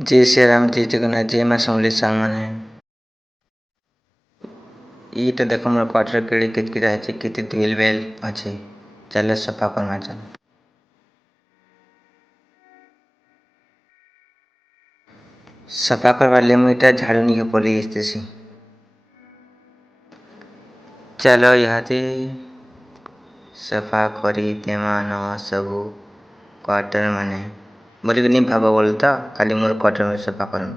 जय श्री राम जय जगन्नाथ जय माँ समलेई सामने ଏଇଟା ଦେଖ ମୋର କ୍ୱାର୍ଟର କେଡ଼େ କିଚକିଚା ହେଇଛି କେତେ ଧୁଲ ବେଲ ଅଛି ଚାଲ ସଫା କରମା ଚାଲ ସଫା କରବାର୍ ଲାଗି ମୁଁ ଏଇଟା ଝାଡ଼ୁ ନିକେ ପଲେଇ ଆସିতেছি ଚାଲ ଇହାଦେ ସଫା କରି ଦେମା ନ ସବୁ କ୍ୱାର୍ଟର ମାନେ ବୋଲିକି ନି ଭାବ ବୋଲ ତ ଖାଲି ମୋର କ୍ୱାର୍ଟର ସଫା କରମ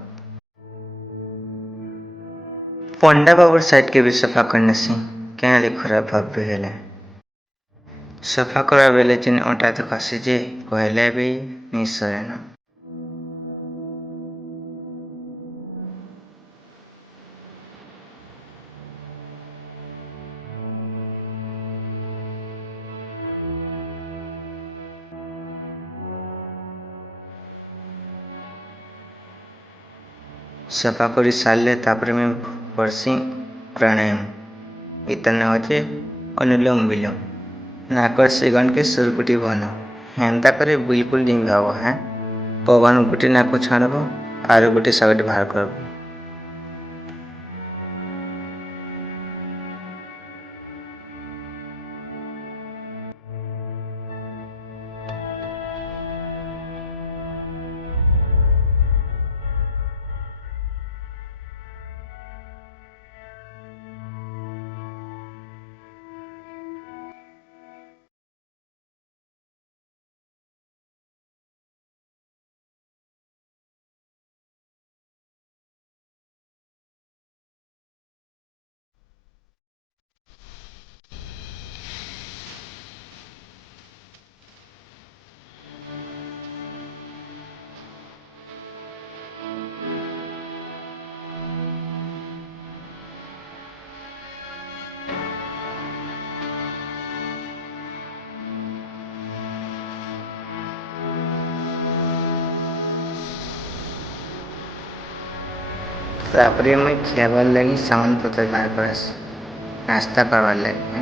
पंडा बाबर साइड के भी सफा करने से क्या खराब भाव भी है सफा करा बेले चिन अटा तो खसी जे कहले भी नहीं सरे ना सफा करी सारले तापर मैं पढ़सी प्राणायाम इतना होचे अनुलोम विलोम नाकर से गण के सुरकुटी बनो हेन्ता करे बिल्कुल नहीं भाव है पवन गुटी नाको छाड़ब आर गुटी सगट बाहर करब तापरे मैं खेबार लगी सामान पत्र बाहर करस नाश्ता करवार लगी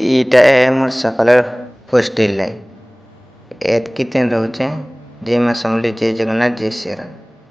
इटा मोर सकालर हॉस्टेल लाइफ एत कितने रोचे जय माँ समलेई जय जगन्नाथ जय श्री राम।